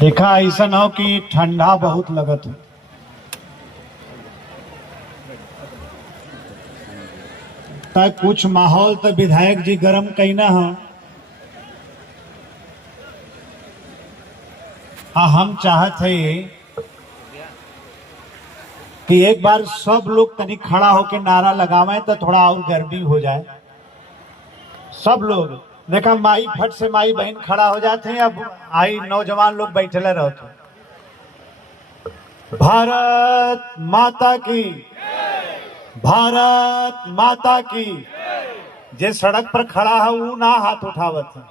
देखा ऐसा ना हो कि ठंडा बहुत लगत हो। तय कुछ माहौल तो विधायक जी गरम कहना है। हम चाहत है कि एक बार सब लोग तनी खड़ा होके नारा लगावे तो थोड़ा और गर्मी हो जाए। सब लोग देखा माई फट से माई बहन खड़ा हो जाते हैं। अब आई नौजवान लोग बैठे रहते। भारत माता की, भारत माता की। जे सड़क पर खड़ा है वो ना हाथ उठावत है।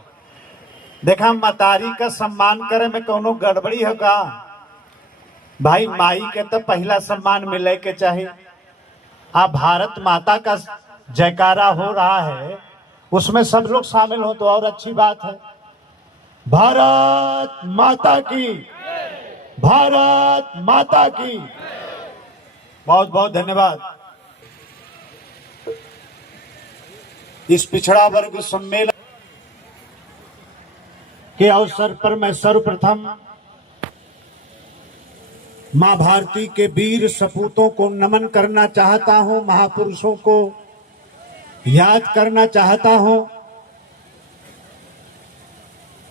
देखा मतारी का सम्मान करे में कोनो गड़बड़ी है का? भाई माई के तो पहला सम्मान मिले के चाहिए। आप भारत माता का जयकारा हो रहा है, उसमें सब लोग शामिल हो तो और अच्छी बात है। भारत माता की, भारत माता की। बहुत बहुत धन्यवाद। इस पिछड़ा वर्ग सम्मेलन के अवसर पर मैं सर्वप्रथम मां भारती के वीर सपूतों को नमन करना चाहता हूं, महापुरुषों को याद करना चाहता हूं।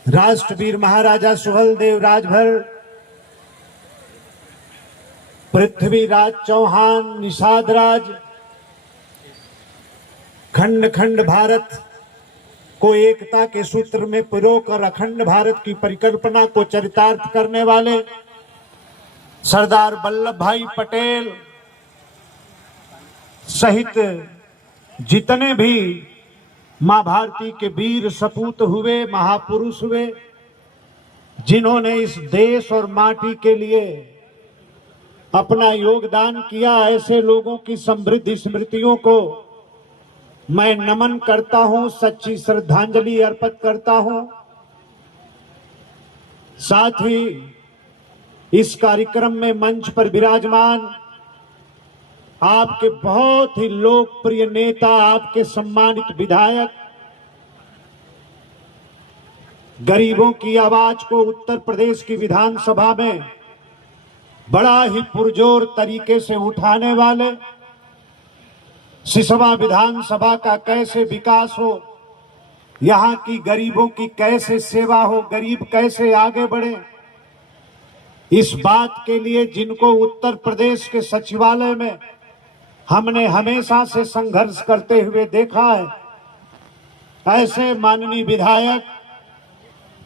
राष्ट्रवीर महाराजा सुहेलदेव राजभर, पृथ्वीराज चौहान, निषाद राज, खंड खंड भारत को एकता के सूत्र में पिरोकर अखंड भारत की परिकल्पना को चरितार्थ करने वाले सरदार वल्लभ भाई पटेल सहित जितने भी मां भारती के वीर सपूत हुए, महापुरुष हुए, जिन्होंने इस देश और माटी के लिए अपना योगदान किया, ऐसे लोगों की समृद्ध स्मृतियों को मैं नमन करता हूं, सच्ची श्रद्धांजलि अर्पित करता हूं। साथ ही इस कार्यक्रम में मंच पर विराजमान आपके बहुत ही लोकप्रिय नेता, आपके सम्मानित विधायक, गरीबों की आवाज को उत्तर प्रदेश की विधानसभा में बड़ा ही पुरजोर तरीके से उठाने वाले, सिसवा विधानसभा का कैसे विकास हो, यहाँ की गरीबों की कैसे सेवा हो, गरीब कैसे आगे बढ़े, इस बात के लिए जिनको उत्तर प्रदेश के सचिवालय में हमने हमेशा से संघर्ष करते हुए देखा है, ऐसे माननीय विधायक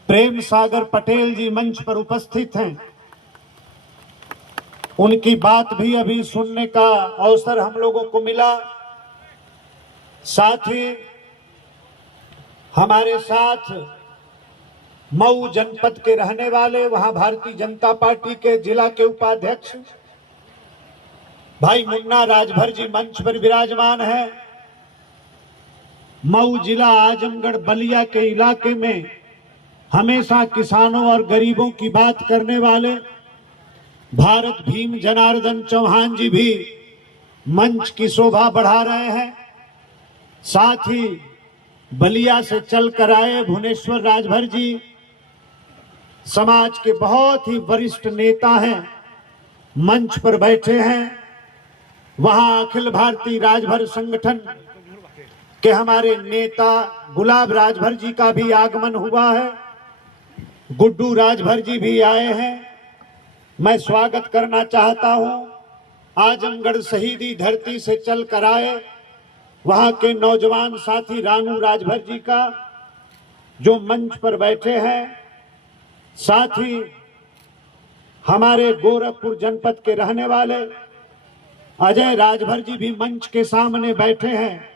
प्रेम सागर पटेल जी मंच पर उपस्थित हैं। उनकी बात भी अभी सुनने का अवसर हम लोगों को मिला। साथ ही हमारे साथ मऊ जनपद के रहने वाले, वहां भारतीय जनता पार्टी के जिला के उपाध्यक्ष भाई मुन्ना राजभर जी मंच पर विराजमान है। मऊ जिला आजमगढ़ बलिया के इलाके में हमेशा किसानों और गरीबों की बात करने वाले भारत भीम जनार्दन चौहान जी भी मंच की शोभा बढ़ा रहे हैं। साथ ही बलिया से चल कर आए भुवनेश्वर राजभर जी समाज के बहुत ही वरिष्ठ नेता हैं, मंच पर बैठे हैं। वहां अखिल भारतीय राजभर संगठन के हमारे नेता गुलाब राजभर जी का भी आगमन हुआ है। गुड्डू राजभर जी भी आए हैं। मैं स्वागत करना चाहता हूं। आजमगढ़ शहीदी धरती से चल कर आए वहां के नौजवान साथी रानू राजभर जी का, जो मंच पर बैठे हैं। साथ ही हमारे गोरखपुर जनपद के रहने वाले अजय राजभर जी भी मंच के सामने बैठे हैं।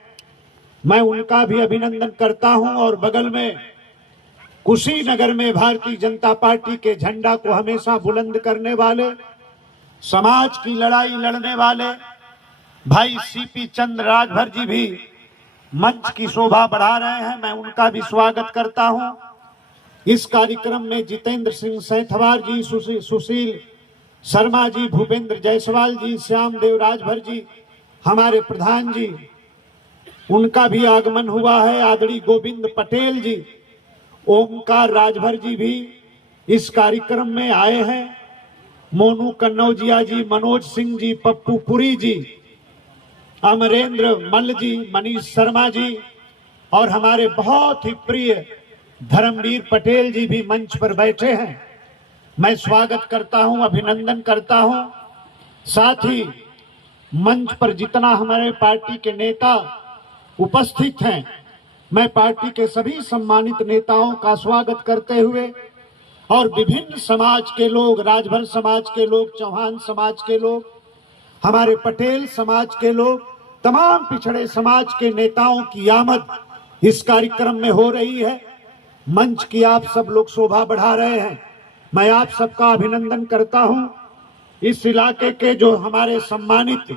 मैं उनका भी अभिनंदन करता हूं। और बगल में कुशीनगर में भारतीय जनता पार्टी के झंडा को हमेशा बुलंद करने वाले, समाज की लड़ाई लड़ने वाले भाई सीपी चंद्र राजभर जी भी मंच की शोभा बढ़ा रहे हैं। मैं उनका भी स्वागत करता हूं। इस कार्यक्रम में जितेंद्र सिंह सैथवार जी, सुशील शर्मा जी, भूपेंद्र जायसवाल जी, श्यामदेव राजभर जी, हमारे प्रधान जी, उनका भी आगमन हुआ है। आदरणीय गोविंद पटेल जी, ओमकार राजभर जी भी इस कार्यक्रम में आए हैं मोनू कन्नौजिया जी, मनोज सिंह जी, पप्पू पुरी जी, अमरेंद्र मल्ल जी, मनीष शर्मा जी और हमारे बहुत ही प्रिय धर्मवीर पटेल जी भी मंच पर बैठे हैं। मैं स्वागत करता हूं, अभिनंदन करता हूं। साथ ही मंच पर जितना हमारे पार्टी के नेता उपस्थित हैं, मैं पार्टी के सभी सम्मानित नेताओं का स्वागत करते हुए और विभिन्न समाज के लोग, राजभर समाज के लोग, चौहान समाज के लोग, हमारे पटेल समाज के लोग, तमाम पिछड़े समाज के नेताओं की आमद इस कार्यक्रम में हो रही है। मंच की आप सब लोग शोभा बढ़ा रहे हैं, मैं आप सबका अभिनंदन करता हूं। इस इलाके के जो हमारे सम्मानित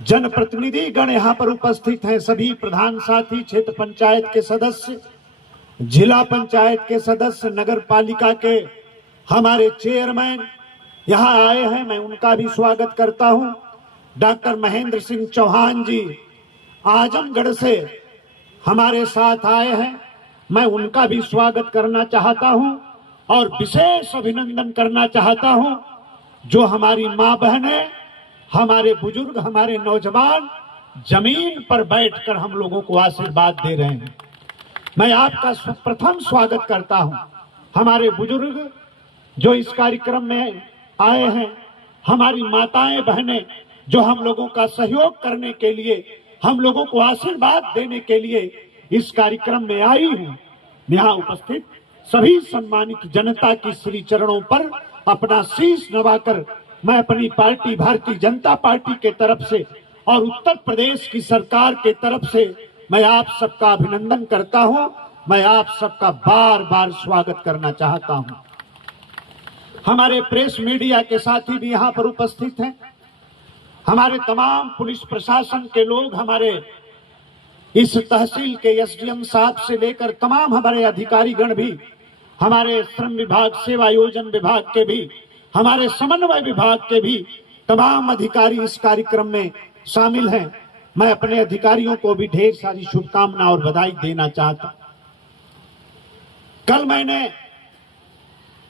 जनप्रतिनिधि गण यहाँ पर उपस्थित हैं, सभी प्रधान साथी, क्षेत्र पंचायत के सदस्य, जिला पंचायत के सदस्य, नगर पालिका के हमारे चेयरमैन यहाँ आए हैं, मैं उनका भी स्वागत करता हूं। डॉक्टर महेंद्र सिंह चौहान जी आजमगढ़ से हमारे साथ आए हैं, मैं उनका भी स्वागत करना चाहता हूं और विशेष अभिनंदन करना चाहता हूं। जो हमारी मां बहनें, हमारे बुजुर्ग, हमारे नौजवान जमीन पर बैठकर हम लोगों को आशीर्वाद दे रहे हैं, मैं आपका प्रथम स्वागत करता हूं। हमारे बुजुर्ग जो इस कार्यक्रम में आए हैं, हमारी माताएं बहनें जो हम लोगों का सहयोग करने के लिए, हम लोगों को आशीर्वाद देने के लिए इस कार्यक्रम में आई हूं। यहाँ उपस्थित सभी सम्मानित जनता की श्री चरणों पर अपना शीश नवाकर मैं अपनी पार्टी भारतीय जनता पार्टी के तरफ से और उत्तर प्रदेश की सरकार के तरफ से मैं आप सबका अभिनंदन करता हूं। मैं आप सबका बार बार स्वागत करना चाहता हूं। हमारे प्रेस मीडिया के साथी भी यहाँ पर उपस्थित हैं, हमारे तमाम पुलिस प्रशासन के लोग, हमारे इस तहसील के एसडीएम साहब से लेकर तमाम हमारे अधिकारी गण भी, हमारे श्रम विभाग, सेवा योजन विभाग के भी, हमारे समन्वय विभाग के भी तमाम अधिकारी इस कार्यक्रम में शामिल हैं। मैं अपने अधिकारियों को भी ढेर सारी शुभकामनाएं और बधाई देना चाहता। कल मैंने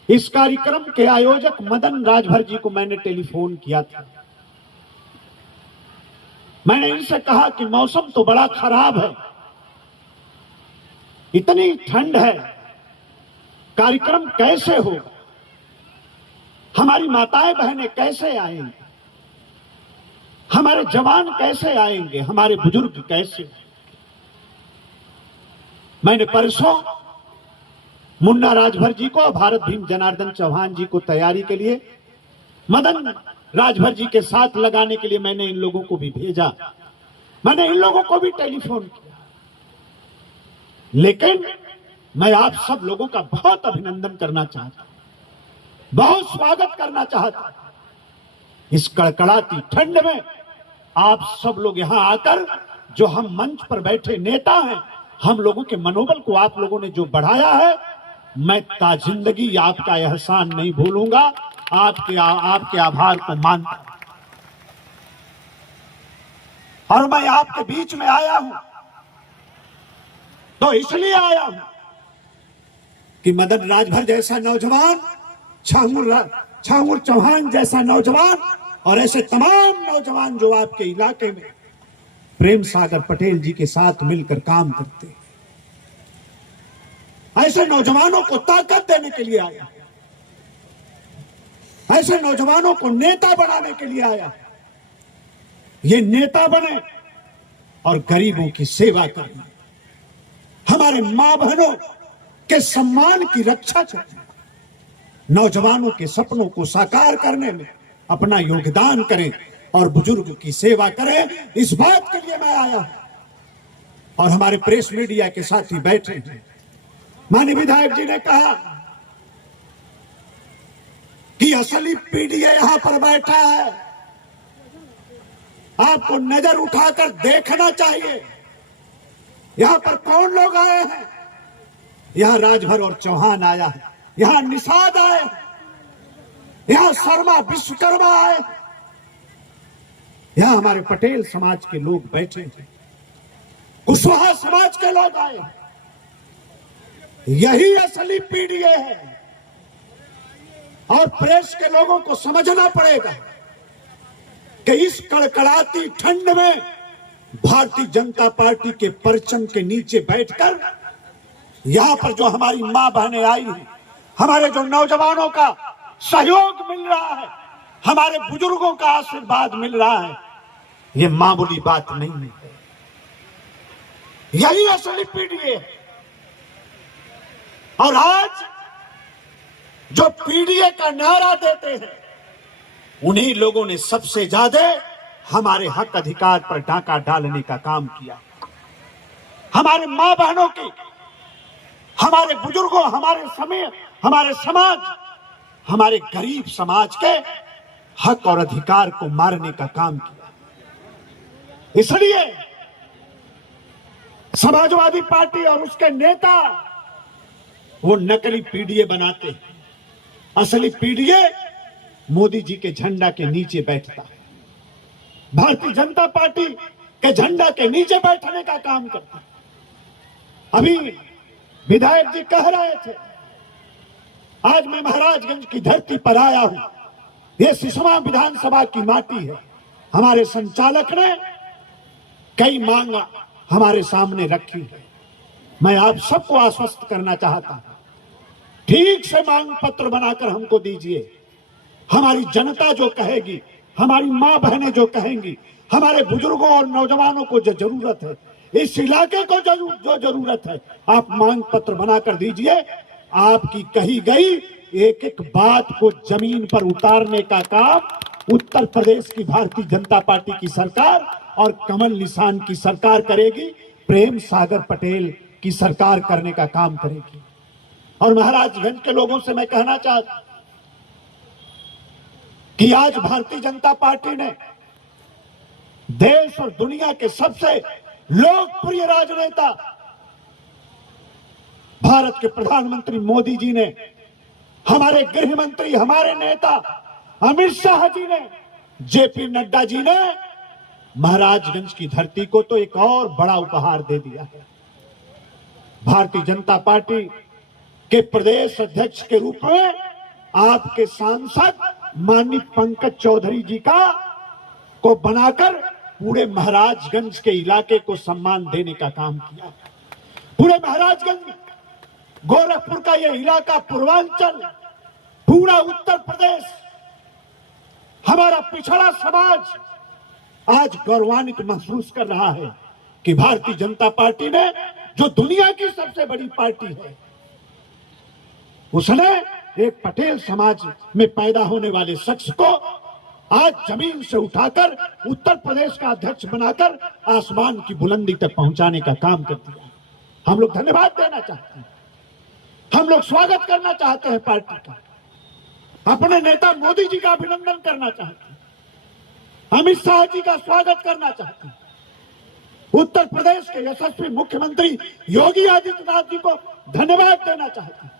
इस कार्यक्रम के आयोजक मदन राजभर जी को मैंने टेलीफोन किया था। मैंने इनसे कहा कि मौसम तो बड़ा खराब है, इतनी ठंड है, कार्यक्रम कैसे होगा, हमारी माताएं बहनें कैसे आएंगी, हमारे जवान कैसे आएंगे, हमारे बुजुर्ग कैसे। मैंने परसों मुन्ना राजभर जी को, भारत भीम जनार्दन चौहान जी को तैयारी के लिए मदन राजभर जी के साथ लगाने के लिए मैंने इन लोगों को भी भेजा, मैंने इन लोगों को भी टेलीफोन किया। लेकिन मैं आप सब लोगों का बहुत अभिनंदन करना चाहता हूं, बहुत स्वागत करना चाहता हूं। इस कड़कड़ाती ठंड में आप सब लोग यहां आकर, जो हम मंच पर बैठे नेता हैं, हम लोगों के मनोबल को आप लोगों ने जो बढ़ाया है, मैं ताजिंदगी आपका एहसान नहीं भूलूंगा, आपके आभार को मानता हूं। और मैं आपके बीच में आया हूं तो इसलिए आया हूं कि मदन राजभर जैसा नौजवान, छांगुर चौहान जैसा नौजवान और ऐसे तमाम नौजवान जो आपके इलाके में प्रेम सागर पटेल जी के साथ मिलकर काम करते हैं, ऐसे नौजवानों को ताकत देने के लिए आया, ऐसे नौजवानों को नेता बनाने के लिए आया। ये नेता बने और गरीबों की सेवा करें, हमारे मां बहनों के सम्मान की रक्षा करें, नौजवानों के सपनों को साकार करने में अपना योगदान करें और बुजुर्ग की सेवा करें। इस बात के लिए मैं आया और हमारे प्रेस मीडिया के साथी बैठे हैं। माननीय विधायक जी ने कहा कि असली पीडीए यहां पर बैठा है, आपको नजर उठाकर देखना चाहिए यहां पर कौन लोग आए हैं। यहां राजभर और चौहान आया है, यहां निषाद आए, यहां शर्मा विश्वकर्मा आए, यहां हमारे पटेल समाज के लोग बैठे हैं, कुशवाहा समाज के लोग आए। यही असली पीडीए है। और प्रेस के लोगों को समझना पड़ेगा कि इस कड़कड़ाती ठंड में भारतीय जनता पार्टी के परचम के नीचे बैठकर यहां पर जो हमारी मां बहनें आई हैं, हमारे जो नौजवानों का सहयोग मिल रहा है, हमारे बुजुर्गों का आशीर्वाद मिल रहा है, ये मामूली बात नहीं है। यही असली पीडीए है। और आज जो पीडीए का नारा देते हैं, उन्हीं लोगों ने सबसे ज्यादा हमारे हक अधिकार पर डाका डालने का काम किया। हमारे मां बहनों की, हमारे बुजुर्गों, हमारे समाज, हमारे गरीब समाज के हक और अधिकार को मारने का काम किया। इसलिए समाजवादी पार्टी और उसके नेता वो नकली पीडीए बनाते हैं। असली पीडीए मोदी जी के झंडा के नीचे बैठता है, भारतीय जनता पार्टी के झंडा के नीचे बैठने का काम करता है। अभी विधायक जी कह रहे थे, आज मैं महाराजगंज की धरती पर आया हूं, ये सिसवा विधानसभा की माटी है। हमारे संचालक ने कई मांगा हमारे सामने रखी है। मैं आप सबको आश्वस्त करना चाहता हूं, ठीक से मांग पत्र बनाकर हमको दीजिए। हमारी जनता जो कहेगी, हमारी मां बहनें जो कहेंगी, हमारे बुजुर्गों और नौजवानों को जो जरूरत है, इस इलाके को जो जरूरत है, आप मांग पत्र बनाकर दीजिए। आपकी कही गई एक एक बात को जमीन पर उतारने का काम उत्तर प्रदेश की भारतीय जनता पार्टी की सरकार और कमल निशान की सरकार करेगी, प्रेम सागर पटेल की सरकार करने का काम करेगी। और महाराजगंज के लोगों से मैं कहना चाहता कि आज भारतीय जनता पार्टी ने देश और दुनिया के सबसे लोकप्रिय राजनेता भारत के प्रधानमंत्री मोदी जी ने, हमारे गृह मंत्री, हमारे नेता अमित शाह जी ने, जेपी नड्डा जी ने महाराजगंज की धरती को तो एक और बड़ा उपहार दे दिया है। भारतीय जनता पार्टी के प्रदेश अध्यक्ष के रूप में आपके सांसद माननीय पंकज चौधरी जी को बनाकर पूरे महाराजगंज के इलाके को सम्मान देने का काम किया। पूरे महाराजगंज, गोरखपुर का यह इलाका, पूर्वांचल, पूरा उत्तर प्रदेश, हमारा पिछड़ा समाज आज गौरवान्वित महसूस कर रहा है कि भारतीय जनता पार्टी ने, जो दुनिया की सबसे बड़ी पार्टी है, उसने एक पटेल समाज में पैदा होने वाले शख्स को आज जमीन से उठाकर उत्तर प्रदेश का अध्यक्ष बनाकर आसमान की बुलंदी तक पहुंचाने का काम कर दिया। हम लोग धन्यवाद देना चाहते हैं, हम लोग स्वागत करना चाहते हैं पार्टी का, अपने नेता मोदी जी का अभिनंदन करना चाहते हैं, अमित शाह जी का स्वागत करना चाहते हैं, उत्तर प्रदेश के यशस्वी मुख्यमंत्री योगी आदित्यनाथ जी को धन्यवाद देना चाहते हैं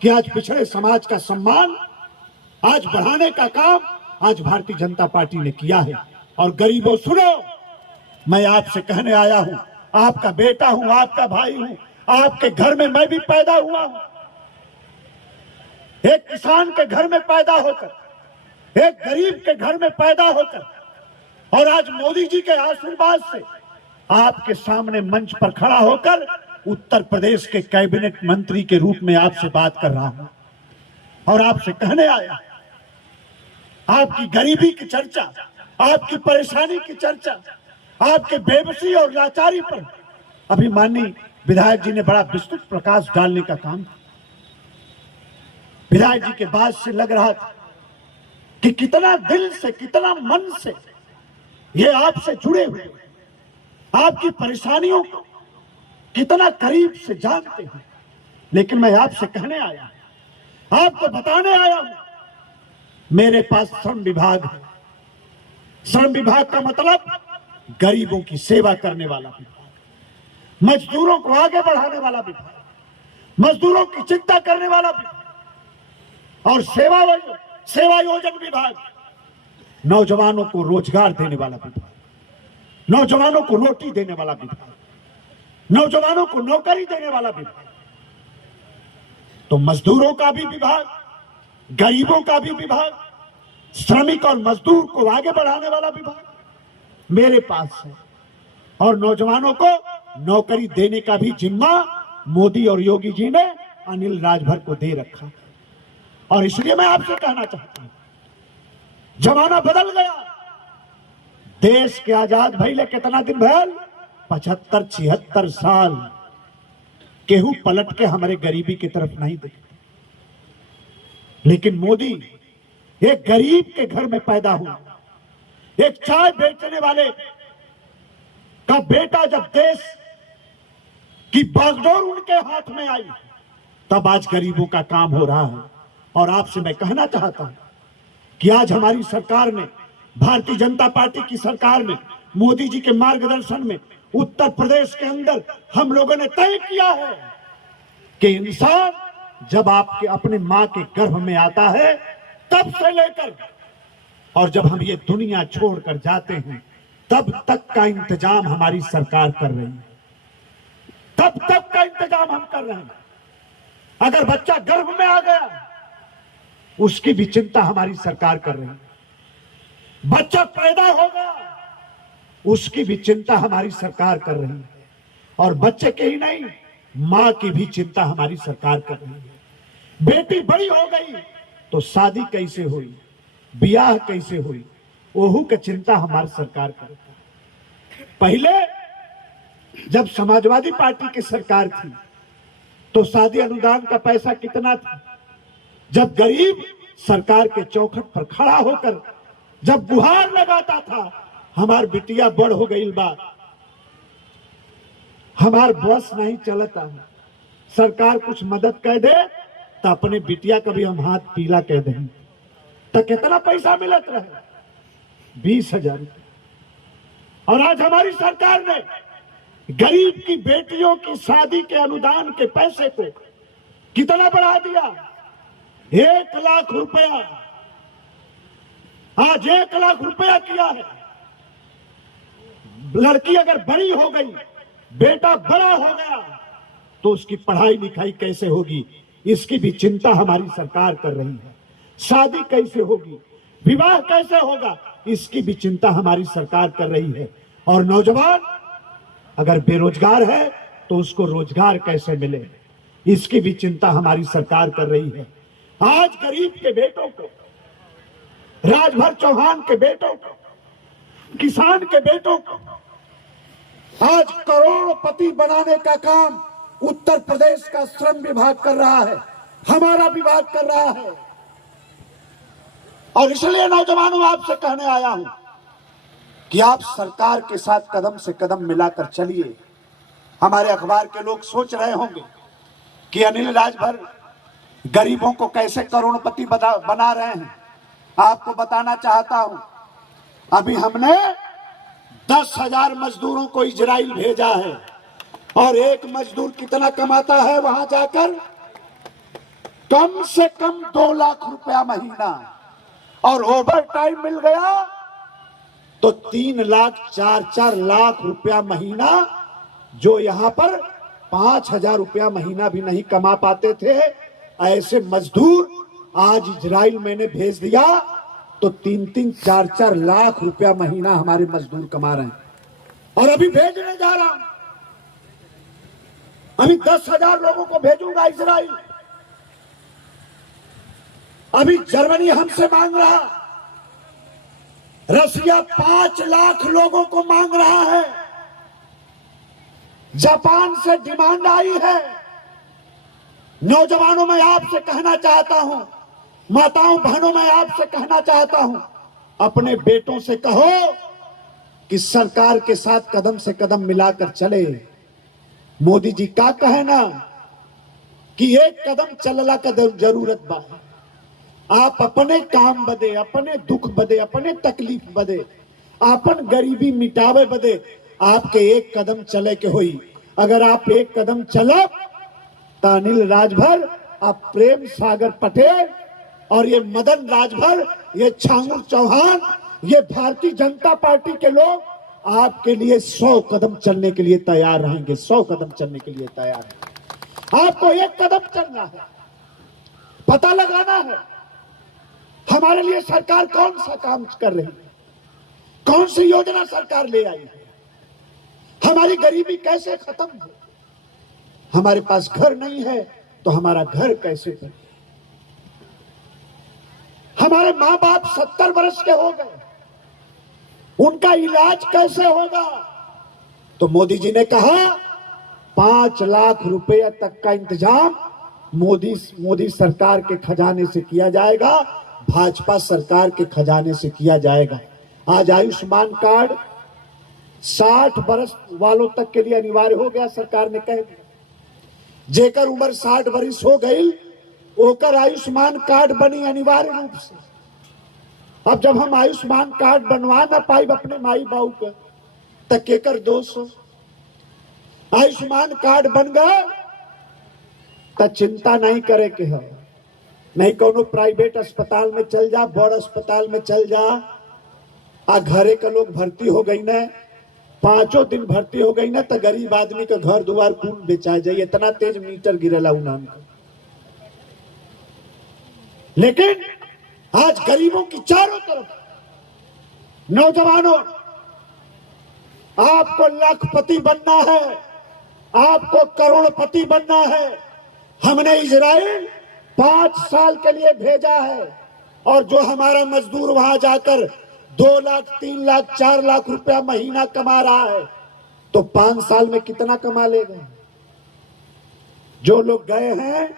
कि आज पिछड़े समाज का सम्मान आज बढ़ाने का काम आज भारतीय जनता पार्टी ने किया है। और गरीबों सुनो, मैं आपसे कहने आया हूं, आपका बेटा हूं, आपका भाई हूं, आपके घर में मैं भी पैदा हुआ हूं, एक किसान के घर में पैदा होकर, एक गरीब के घर में पैदा होकर, और आज मोदी जी के आशीर्वाद से आपके सामने मंच पर खड़ा होकर उत्तर प्रदेश के कैबिनेट मंत्री के रूप में आपसे बात कर रहा हूं और आपसे कहने आया, आपकी गरीबी की चर्चा, आपकी परेशानी की चर्चा, आपके बेबसी और लाचारी पर अभी माननीय विधायक जी ने बड़ा विस्तृत प्रकाश डालने का काम किया। विधायक जी के बाद से लग रहा था कि कितना दिल से, कितना मन से ये आपसे जुड़े हुए, आपकी परेशानियों को कितना करीब से जानते हैं। लेकिन मैं आपसे कहने आया, आपको बताने आया हूं, मेरे पास श्रम विभाग है। श्रम विभाग का मतलब गरीबों की सेवा करने वाला विभाग, मजदूरों को आगे बढ़ाने वाला विभाग, मजदूरों की चिंता करने वाला विभाग, और सेवा योजन विभाग, नौजवानों को रोजगार देने वाला विभाग, नौजवानों को रोटी देने वाला विभाग, नौजवानों को नौकरी देने वाला विभाग। तो मजदूरों का भी विभाग, गरीबों का भी विभाग, श्रमिक और मजदूर को आगे बढ़ाने वाला विभाग मेरे पास है, और नौजवानों को नौकरी देने का भी जिम्मा मोदी और योगी जी ने अनिल राजभर को दे रखा। और इसलिए मैं आपसे कहना चाहता हूं, जमाना बदल गया। देश के आजाद भइले कितना दिन भैल? 75-76 साल। केहू पलट के हमारे गरीबी की तरफ नहीं देखते। लेकिन मोदी एक गरीब के घर में पैदा हुआ, एक चाय बेचने वाले का बेटा जब देश की बागडोर उनके हाथ में आई, तब आज गरीबों का काम हो रहा है। और आपसे मैं कहना चाहता हूं कि आज हमारी सरकार ने, भारतीय जनता पार्टी की सरकार में, मोदी जी के मार्गदर्शन में उत्तर प्रदेश के अंदर हम लोगों ने तय किया है कि इंसान जब आपके अपने मां के गर्भ में आता है तब से लेकर और जब हम ये दुनिया छोड़कर जाते हैं तब तक का इंतजाम हमारी सरकार कर रही है। तब तक का इंतजाम हम कर रहे हैं। अगर बच्चा गर्भ में आ गया उसकी भी चिंता हमारी सरकार कर रही है। बच्चा पैदा होगा उसकी भी चिंता हमारी सरकार कर रही है। और बच्चे के ही नहीं, मां की भी चिंता हमारी सरकार कर रही है। बेटी बड़ी हो गई तो शादी कैसे हुई, ब्याह कैसे हुई, ओहू की चिंता हमारी सरकार करती है। पहले जब समाजवादी पार्टी की सरकार थी तो शादी अनुदान का पैसा कितना था? जब गरीब सरकार के चौखट पर खड़ा होकर जब गुहार लगाता था, हमार बिटिया बड़ हो गई बा, हमार बस नहीं चलता है, सरकार कुछ मदद कर दे तो अपने बिटिया का भी हम हाथ पीला कह दें, तो कितना पैसा मिलत रहे? 20,000 रुपये। और आज हमारी सरकार ने गरीब की बेटियों की शादी के अनुदान के पैसे को कितना बढ़ा दिया? 1 लाख रुपया। आज 1 लाख रुपया किया है। लड़की अगर बड़ी हो गई, बेटा बड़ा हो गया, तो उसकी पढ़ाई लिखाई कैसे होगी, इसकी भी चिंता हमारी सरकार कर रही है। शादी कैसे होगी, विवाह कैसे होगा, इसकी भी चिंता हमारी सरकार कर रही है। और नौजवान अगर बेरोजगार है तो उसको रोजगार कैसे मिले, इसकी भी चिंता हमारी सरकार कर रही है। आज गरीब के बेटों को, राजभर चौहान के बेटों को, किसान के बेटों को आज करोड़पति बनाने का काम उत्तर प्रदेश का श्रम विभाग कर रहा है, हमारा विभाग कर रहा है। और इसलिए नौजवानों आपसे कहने आया हूं कि आप सरकार के साथ कदम से कदम मिलाकर चलिए। हमारे अखबार के लोग सोच रहे होंगे कि अनिल राजभर गरीबों को कैसे करोड़पति बना रहे हैं। आपको बताना चाहता हूं, अभी हमने 10,000 मजदूरों को इजराइल भेजा है और एक मजदूर कितना कमाता है वहां जाकर? कम से कम 2 लाख रुपया महीना, और ओवर टाइम मिल गया तो 3 लाख 4 लाख रुपया महीना, जो यहां पर 5,000 रुपया महीना भी नहीं कमा पाते थे, ऐसे मजदूर आज इजराइल मैंने भेज दिया तो 3-3, 4-4 लाख रुपया महीना हमारे मजदूर कमा रहे हैं। और अभी भेजने जा रहा हूं, अभी 10,000 लोगों को भेजूंगा इजराइल। अभी जर्मनी हमसे मांग रहा, रसिया 5 लाख लोगों को मांग रहा है, जापान से डिमांड आई है। नौजवानों में आपसे कहना चाहता हूं, माताओं बहनों में आपसे कहना चाहता हूं, अपने बेटों से कहो कि सरकार के साथ कदम से कदम मिलाकर चले। मोदी जी का कहना कि एक कदम चलला का जरूरत बा। आप अपने काम बदे, अपने दुख बदे, अपने तकलीफ बदे, अपन गरीबी मिटावे बदे आपके एक कदम चले के होई। अगर आप एक कदम चलब तो अनिल राजभर, आप प्रेम सागर पटेल और ये मदन राजभर, ये छांगुर चौहान, ये भारतीय जनता पार्टी के लोग आपके लिए 100 कदम चलने के लिए तैयार रहेंगे। 100 कदम चलने के लिए तैयार है। आपको एक कदम चलना है, पता लगाना है हमारे लिए सरकार कौन सा काम कर रही है, कौन सी योजना सरकार ले आई है, हमारी गरीबी कैसे खत्म हो। हमारे पास घर नहीं है तो हमारा घर कैसे बने। हमारे मां बाप 70 वर्ष के हो गए, उनका इलाज कैसे होगा। तो मोदी जी ने कहा 5 लाख रुपए तक का इंतजाम मोदी सरकार के खजाने से किया जाएगा, भाजपा सरकार के खजाने से किया जाएगा। आज आयुष्मान कार्ड 60 वर्ष वालों तक के लिए अनिवार्य हो गया, सरकार ने कह दिया। जेकर उम्र 60 वर्ष हो गई ओकर आयुष्मान कार्ड बनी अनिवार्य रूप से। अब जब हम आयुष्मान कार्ड बनवा ना पाई अपने माई बाबू के तक केकर दोष हो। आयुष्मान कार्ड बन गए तो चिंता नहीं करे के है, नहीं कोनो प्राइवेट अस्पताल में चल जा, बड़ अस्पताल में चल जा। आ घरे का लोग भर्ती हो गई ना, 5 दिन भर्ती हो गई ना तो गरीब आदमी का घर दुआर कौन बेचाए जाए, इतना तेज मीटर गिरला नाम का। लेकिन आज गरीबों की चारों तरफ, नौजवानों आपको लाखपति बनना है, आपको करोड़पति बनना है। हमने इजराइल 5 साल के लिए भेजा है और जो हमारा मजदूर वहां जाकर 2 लाख 3 लाख 4 लाख रुपया महीना कमा रहा है तो 5 साल में कितना कमा लेगा। जो लोग गए हैं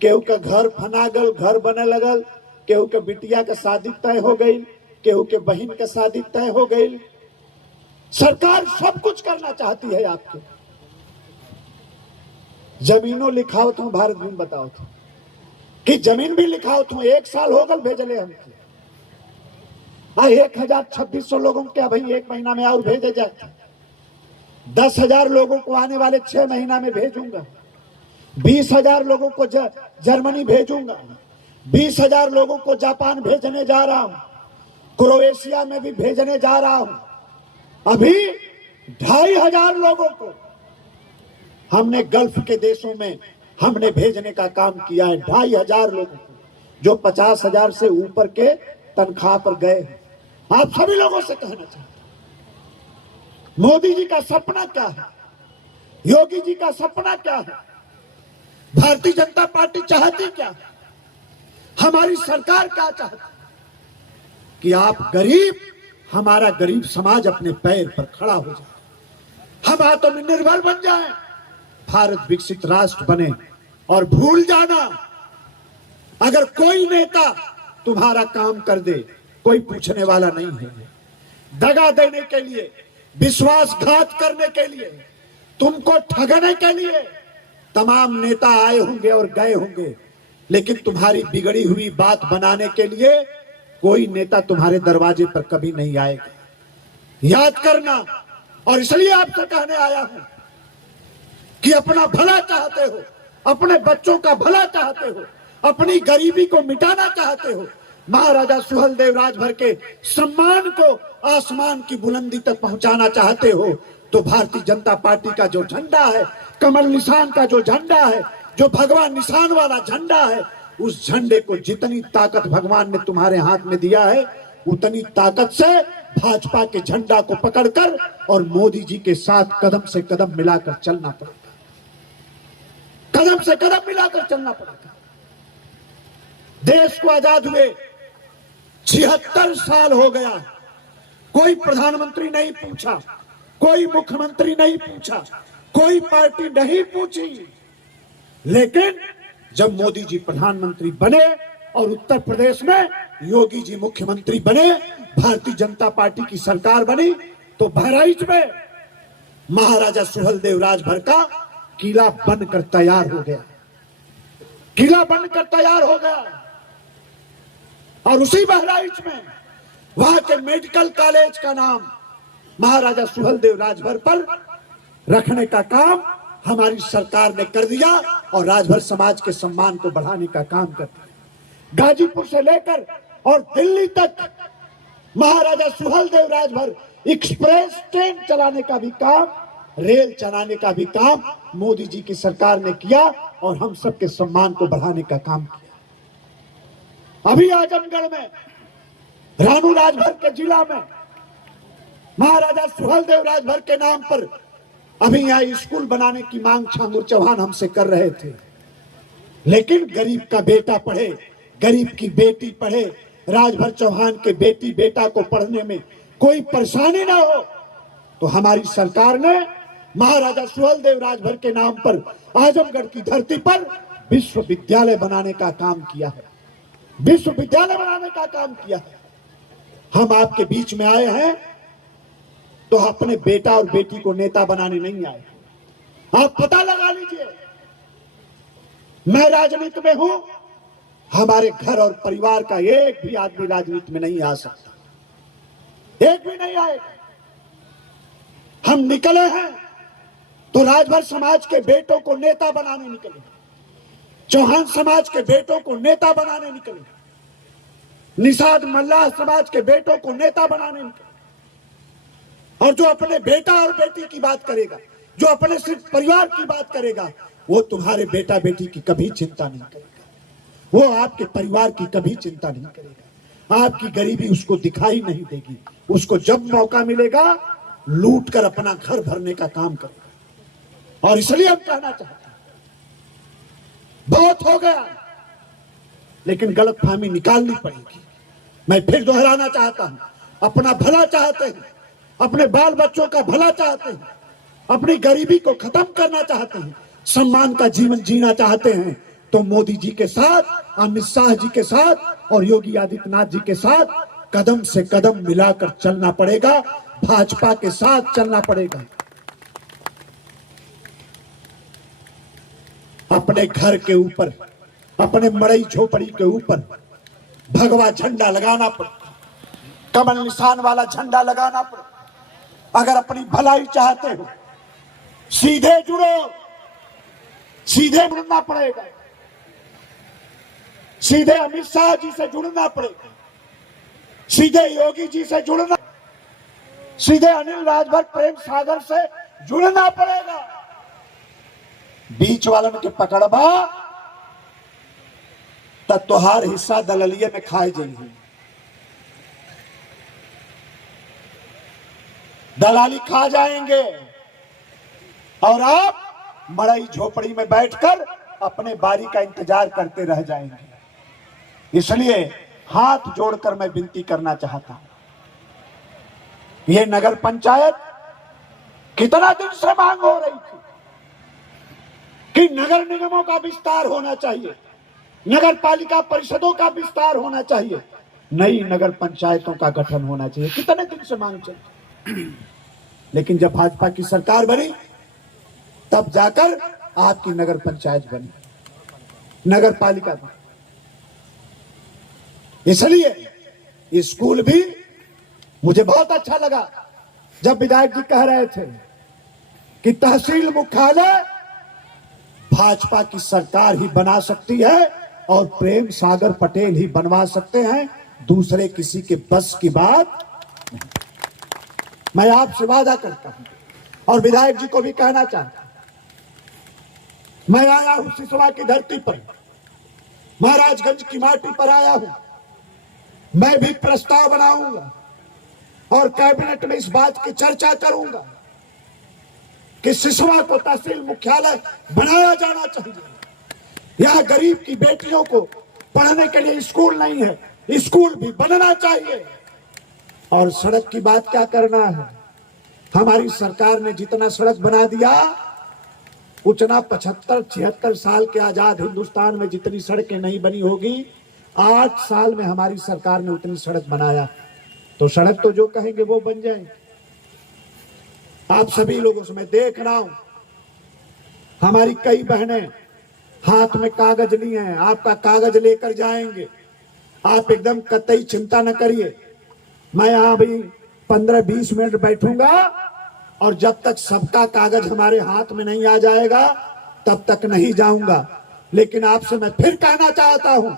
केहू का घर फनागल, घर बने लगल, केहू के बिटिया का शादी तय हो गई, केहू के बहन का शादी तय हो गई। सरकार सब कुछ करना चाहती है आपके। जमीनों लिखाओ तुम भारत में बताओ तुम कि जमीन भी लिखाओ तुम। 1 साल हो गल भेजले हमके 1600 लोगों के भाई 1 महीना में और भेजे जाते। 10,000 लोगों को आने वाले 6 महीना में भेजूंगा। 20,000 लोगों को जर्मनी भेजूंगा। 20,000 लोगों को जापान भेजने जा रहा हूं। क्रोएशिया में भी भेजने जा रहा हूं। अभी 2,500 लोगों को हमने गल्फ के देशों में हमने भेजने का काम किया है। 2,500 लोगों को जो 50,000 से ऊपर के तनख्वाह पर गए हैं। आप सभी लोगों से कहना चाहते हैं मोदी जी का सपना क्या है, योगी जी का सपना क्या है, भारतीय जनता पार्टी चाहती क्या है, हमारी सरकार क्या चाहती है कि आप गरीब, हमारा गरीब समाज अपने पैर पर खड़ा हो जाए, हम आत्मनिर्भर बन जाएं, भारत विकसित राष्ट्र बने। और भूल जाना अगर कोई नेता तुम्हारा काम कर दे कोई पूछने वाला नहीं है। दगा देने के लिए, विश्वासघात करने के लिए, तुमको ठगने के लिए तमाम नेता आए होंगे और गए होंगे, लेकिन तुम्हारी बिगड़ी हुई बात बनाने के लिए कोई नेता तुम्हारे दरवाजे पर कभी नहीं आएगा। याद करना। और इसलिए आपसे कहने आया हूं कि अपना भला चाहते हो, अपने बच्चों का भला चाहते हो, अपनी गरीबी को मिटाना चाहते हो, महाराजा सुहेलदेव राजभर के सम्मान को आसमान की बुलंदी तक पहुंचाना चाहते हो, तो भारतीय जनता पार्टी का जो झंडा है, कमल निशान का जो झंडा है, जो भगवान निशान वाला झंडा है, उस झंडे को जितनी ताकत भगवान ने तुम्हारे हाथ में दिया है उतनी ताकत से भाजपा के झंडा को पकड़कर और मोदी जी के साथ कदम से कदम मिलाकर चलना पड़ेगा। कदम से कदम मिलाकर चलना पड़ेगा। देश को आजाद हुए 76 साल हो गया, कोई प्रधानमंत्री नहीं पूछा, कोई मुख्यमंत्री नहीं पूछा, कोई पार्टी नहीं पूछी। लेकिन जब मोदी जी प्रधानमंत्री बने और उत्तर प्रदेश में योगी जी मुख्यमंत्री बने, भारतीय जनता पार्टी की सरकार बनी, तो बहराइच में महाराजा सुहेलदेव राजभर का किला बनकर तैयार हो गया। किला बनकर तैयार हो गया और उसी बहराइच में वहां के मेडिकल कॉलेज का नाम महाराजा सुहेलदेव राजभर पर रखने का काम हमारी सरकार ने कर दिया और राजभर समाज के सम्मान को बढ़ाने का काम कर दिया। गाजीपुर से लेकर और दिल्ली तक महाराजा सुहेलदेव राजभर एक्सप्रेस ट्रेन चलाने का भी काम, रेल चलाने का भी काम मोदी जी की सरकार ने किया और हम सबके सम्मान को बढ़ाने का काम किया। अभी आजमगढ़ में रानू राजभर के जिला में महाराजा सुहेलदेव राजभर के नाम पर अभी यहाँ स्कूल बनाने की मांग छांगुर चौहान हमसे कर रहे थे, लेकिन गरीब का बेटा पढ़े, गरीब की बेटी पढ़े, राजभर चौहान के बेटी बेटा को पढ़ने में कोई परेशानी ना हो, तो हमारी सरकार ने महाराजा सुहेलदेव राजभर के नाम पर आजमगढ़ की धरती पर विश्वविद्यालय बनाने का काम किया है, विश्वविद्यालय बनाने का काम किया है। हम आपके बीच में आए हैं तो अपने बेटा और बेटी को नेता बनाने नहीं आए। आप पता लगा लीजिए, मैं राजनीति में हूं, हमारे घर और परिवार का एक भी आदमी राजनीति में नहीं आ सकता, एक भी नहीं आएगा। हम निकले हैं तो राजभर समाज के बेटों को नेता बनाने निकले, चौहान समाज के बेटों को नेता बनाने निकले, निषाद मल्लाह समाज के बेटों को नेता बनाने निकले। और जो अपने बेटा और बेटी की बात करेगा, जो अपने सिर्फ परिवार की बात करेगा, वो तुम्हारे बेटा बेटी की कभी चिंता नहीं करेगा, वो आपके परिवार की कभी चिंता नहीं करेगा, आपकी गरीबी उसको दिखाई नहीं देगी। उसको जब मौका मिलेगा लूट कर अपना घर भरने का काम करेगा। और इसलिए हम कहना चाहते हैं, बहुत हो गया, लेकिन गलतफहमी निकालनी पड़ेगी। मैं फिर दोहराना चाहता हूं, अपना भला चाहते हैं, अपने बाल बच्चों का भला चाहते हैं, अपनी गरीबी को खत्म करना चाहते हैं, सम्मान का जीवन जीना चाहते हैं, तो मोदी जी के साथ, अमित शाह जी के साथ और योगी आदित्यनाथ जी के साथ कदम से कदम मिलाकर चलना पड़ेगा, भाजपा के साथ चलना पड़ेगा। अपने घर के ऊपर, अपने मड़ई झोपड़ी के ऊपर भगवा झंडा लगाना पड़ेगा, कमल निशान वाला झंडा लगाना पड़ेगा। अगर अपनी भलाई चाहते हो, सीधे जुड़ो, सीधे जुड़ना पड़ेगा, सीधे अमित शाह जी से जुड़ना पड़ेगा, सीधे योगी जी से जुड़ना, सीधे अनिल राजभर प्रेम सागर से जुड़ना पड़ेगा। बीच वालन के पकड़बा तब तोहार हिस्सा दललिये में खाए जाएंगे, दलाली खा जाएंगे और आप मड़ई झोपड़ी में बैठकर अपने बारी का इंतजार करते रह जाएंगे। इसलिए हाथ जोड़कर मैं विनती करना चाहता हूं, ये नगर पंचायत कितना दिन से मांग हो रही थी कि नगर निगमों का विस्तार होना चाहिए, नगर पालिका परिषदों का विस्तार होना चाहिए, नई नगर पंचायतों का गठन होना चाहिए। कितने दिन से मांग चली, लेकिन जब भाजपा की सरकार बनी तब जाकर आपकी नगर पंचायत बनी, नगर पालिका बनी। इसलिए स्कूल भी मुझे बहुत अच्छा लगा जब विधायक जी कह रहे थे कि तहसील मुख्यालय भाजपा की सरकार ही बना सकती है और प्रेम सागर पटेल ही बनवा सकते हैं, दूसरे किसी के बस की बात नहीं। मैं आपसे वादा करता हूं और विधायक जी को भी कहना चाहता हूं, मैं आया हूं सिसवा की धरती पर, महाराजगंज की माटी पर आया हूं। मैं भी प्रस्ताव बनाऊंगा और कैबिनेट में इस बात की चर्चा करूंगा कि सिसवा को तहसील मुख्यालय बनाया जाना चाहिए। यहां गरीब की बेटियों को पढ़ने के लिए स्कूल नहीं है, स्कूल भी बनना चाहिए। और सड़क की बात क्या करना है, हमारी सरकार ने जितना सड़क बना दिया उतना 75-76 साल के आजाद हिंदुस्तान में जितनी सड़कें नहीं बनी होगी, 8 साल में हमारी सरकार ने उतनी सड़क बनाया। तो सड़क तो जो कहेंगे वो बन जाएंगे। आप सभी लोगों से मैं देख रहा हूं, हमारी कई बहनें हाथ में कागज लिए हैं, आपका कागज लेकर जाएंगे। आप एकदम कतई चिंता न करिए, मैं यहां भी 15-20 मिनट बैठूंगा और जब तक सबका कागज हमारे हाथ में नहीं आ जाएगा तब तक नहीं जाऊंगा। लेकिन आपसे मैं फिर कहना चाहता हूं,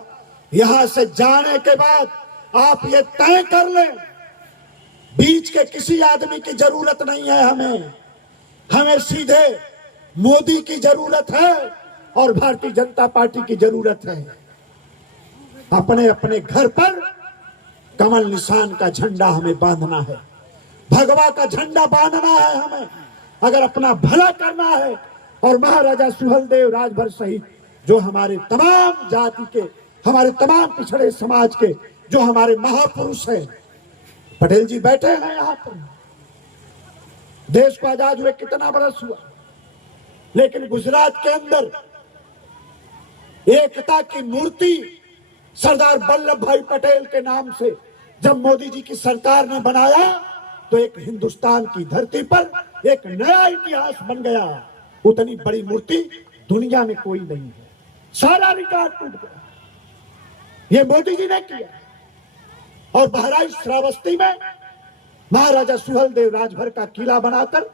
यहां से जाने के बाद आप ये तय कर लें, बीच के किसी आदमी की जरूरत नहीं है, हमें सीधे मोदी की जरूरत है और भारतीय जनता पार्टी की जरूरत है। अपने अपने घर पर कमल निशान का झंडा हमें बांधना है, भगवा का झंडा बांधना है हमें, अगर अपना भला करना है। और महाराजा सुहेलदेव राजभर सहित जो हमारे तमाम जाति के, हमारे तमाम पिछड़े समाज के जो हमारे महापुरुष हैं, पटेल जी बैठे हैं यहाँ पर। देश को आजाद हुए कितना बरस हुआ, लेकिन गुजरात के अंदर एकता की मूर्ति सरदार वल्लभ भाई पटेल के नाम से जब मोदी जी की सरकार ने बनाया तो एक हिंदुस्तान की धरती पर एक नया इतिहास बन गया। उतनी बड़ी मूर्ति दुनिया में कोई नहीं है, सारा रिकॉर्ड टूट गया, ये मोदी जी ने किया। और बहराइच श्रावस्ती में महाराजा सुहेलदेव राजभर का किला बनाकर,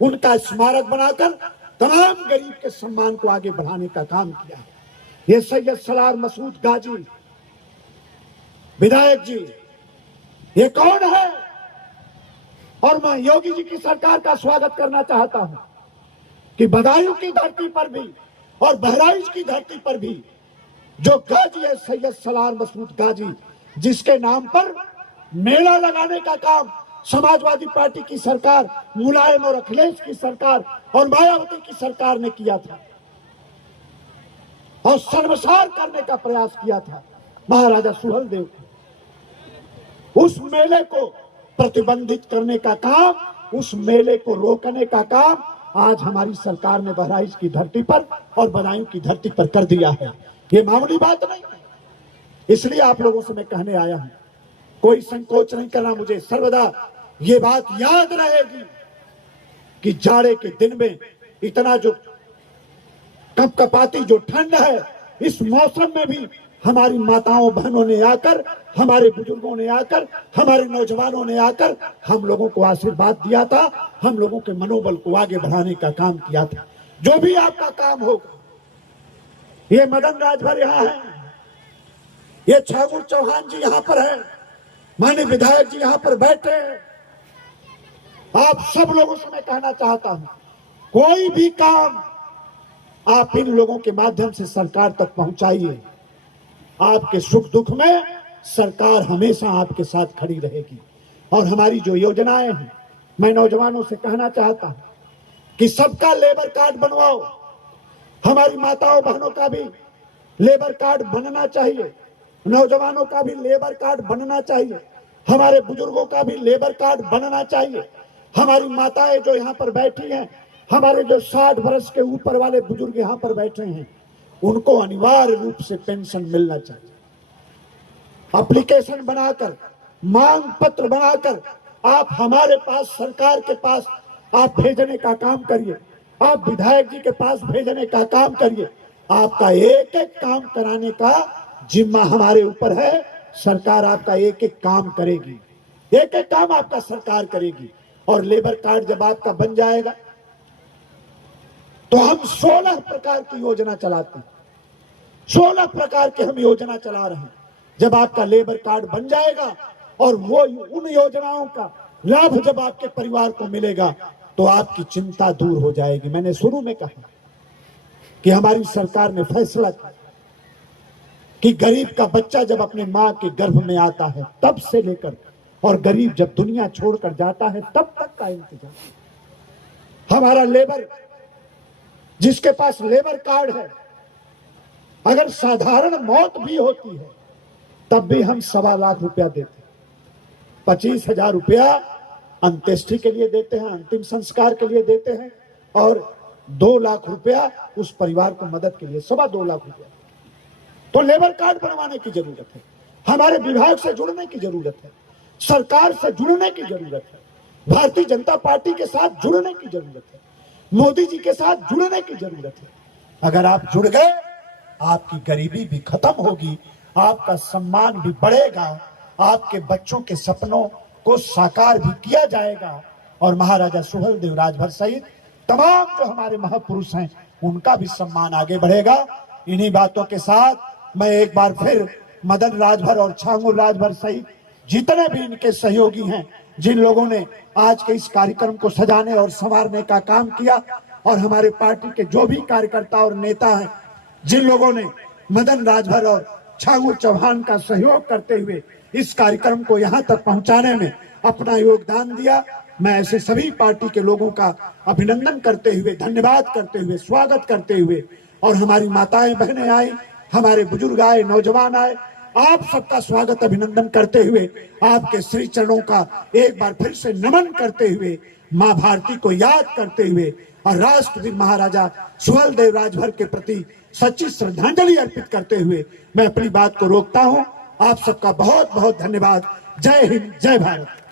उनका स्मारक बनाकर तमाम गरीब के सम्मान को आगे बढ़ाने का काम किया। ये सैयद सलार मसूद गाजी विधायक जी, ये कौन है? और मैं योगी जी की सरकार का स्वागत करना चाहता हूं कि बदायूं की धरती पर भी और बहराइच की धरती पर भी जो गाजी है सैयद सलार मसूद गाजी, जिसके नाम पर मेला लगाने का काम समाजवादी पार्टी की सरकार, मुलायम और अखिलेश की सरकार और मायावती की सरकार ने किया था और सर्वसार करने का प्रयास किया था महाराजा सुहेलदेव। उस मेले को प्रतिबंधित करने का काम, उस मेले को रोकने का काम आज हमारी सरकार ने बहराइच की धरती पर और बदायूं की धरती पर कर दिया है। ये मामूली बात नहीं है, इसलिए आप लोगों से मैं कहने आया हूं, कोई संकोच नहीं करना। मुझे सर्वदा ये बात याद रहेगी कि जाड़े के दिन में इतना जो कपकपाती जो ठंड है, इस मौसम में भी हमारी माताओं बहनों ने आकर, हमारे बुजुर्गों ने आकर, हमारे नौजवानों ने आकर हम लोगों को आशीर्वाद दिया था, हम लोगों के मनोबल को आगे बढ़ाने का काम किया था। जो भी आपका काम होगा, ये मदन राजभर यहाँ है, ये छागुर चौहान जी यहाँ पर है, माननीय विधायक जी यहाँ पर बैठे हैं। आप सब लोगों से मैं कहना चाहता हूं, कोई भी काम आप इन लोगों के माध्यम से सरकार तक पहुंचाइए। आपके सुख दुख में सरकार हमेशा आपके साथ खड़ी रहेगी। और हमारी जो योजनाएं हैं, मैं नौजवानों से कहना चाहता हूं कि सबका लेबर कार्ड बनवाओ। हमारी माताओं बहनों का भी लेबर कार्ड बनना चाहिए, नौजवानों का भी लेबर कार्ड बनना चाहिए, हमारे बुजुर्गों का भी लेबर कार्ड बनना चाहिए। हमारी माताएं जो यहाँ पर बैठी हैं, हमारे जो 60 वर्ष के ऊपर वाले बुजुर्ग यहाँ पर बैठे हैं, उनको अनिवार्य रूप से पेंशन मिलना चाहिए। एप्लीकेशन बनाकर, मांग पत्र बनाकर आप हमारे पास, सरकार के पास आप भेजने का काम करिए, आप विधायक जी के पास भेजने का काम करिए। आपका एक एक काम कराने का जिम्मा हमारे ऊपर है। सरकार आपका एक एक काम करेगी, एक एक काम आपका सरकार करेगी। और लेबर कार्ड जब आपका बन जाएगा तो हम 16 प्रकार की योजना चलाते हैं, 16 प्रकार के हम योजना चला रहे हैं। जब आपका लेबर कार्ड बन जाएगा और वो उन योजनाओं का लाभ जब आपके परिवार को मिलेगा तो आपकी चिंता दूर हो जाएगी। मैंने शुरू में कहा कि हमारी सरकार ने फैसला किया कि गरीब का बच्चा जब अपने मां के गर्भ में आता है तब से लेकर, और गरीब जब दुनिया छोड़कर जाता है तब तक का इंतजाम। हमारा लेबर, जिसके पास लेबर कार्ड है, अगर साधारण मौत भी होती है तब भी हम 1.25 लाख रुपया देते हैं। 25,000 रुपया अंत्येष्टि के लिए देते हैं, अंतिम संस्कार के लिए देते हैं, और 2 लाख रुपया उस परिवार को मदद के लिए, 2.25 लाख रुपया। तो लेबर कार्ड बनवाने की जरूरत है, हमारे विभाग से जुड़ने की जरूरत है, सरकार से जुड़ने की जरूरत है, भारतीय जनता पार्टी के साथ जुड़ने की जरूरत है, मोदी जी के साथ जुड़ने की जरूरत है। अगर आप जुड़ गए, आपकी गरीबी भी खत्म होगी, आपका सम्मान भी बढ़ेगा, आपके बच्चों के सपनों को साकार भी किया जाएगा, और महाराजा सुहेलदेव राजभर सहित तमाम जो हमारे महापुरुष हैं उनका भी सम्मान आगे बढ़ेगा। इन्हीं बातों के साथ मैं एक बार फिर मदन राजभर और छांगुर राजभर सहित जितने भी इनके सहयोगी हैं, जिन लोगों ने आज के इस कार्यक्रम को सजाने और संवारने का काम किया, और हमारे पार्टी के जो भी कार्यकर्ता और नेता हैं, जिन लोगों ने मदन राजभर और छागू चौहान का सहयोग करते हुए इस कार्यक्रम को यहाँ तक पहुंचाने में अपना योगदान दिया। मैं ऐसे सभी पार्टी के लोगों का अभिनंदन करते हुए, धन्यवाद करते हुए, स्वागत करते हुए, और हमारी माताएं बहनें आई, हमारे बुजुर्ग आए, नौजवान आए, आप सबका स्वागत अभिनंदन करते हुए, आपके श्री चरणों का एक बार फिर से नमन करते हुए, मां भारती को याद करते हुए और राष्ट्रवीर महाराजा सुहेलदेव राजभर के प्रति सच्ची श्रद्धांजलि अर्पित करते हुए मैं अपनी बात को रोकता हूं। आप सबका बहुत बहुत धन्यवाद। जय हिंद, जय भारत।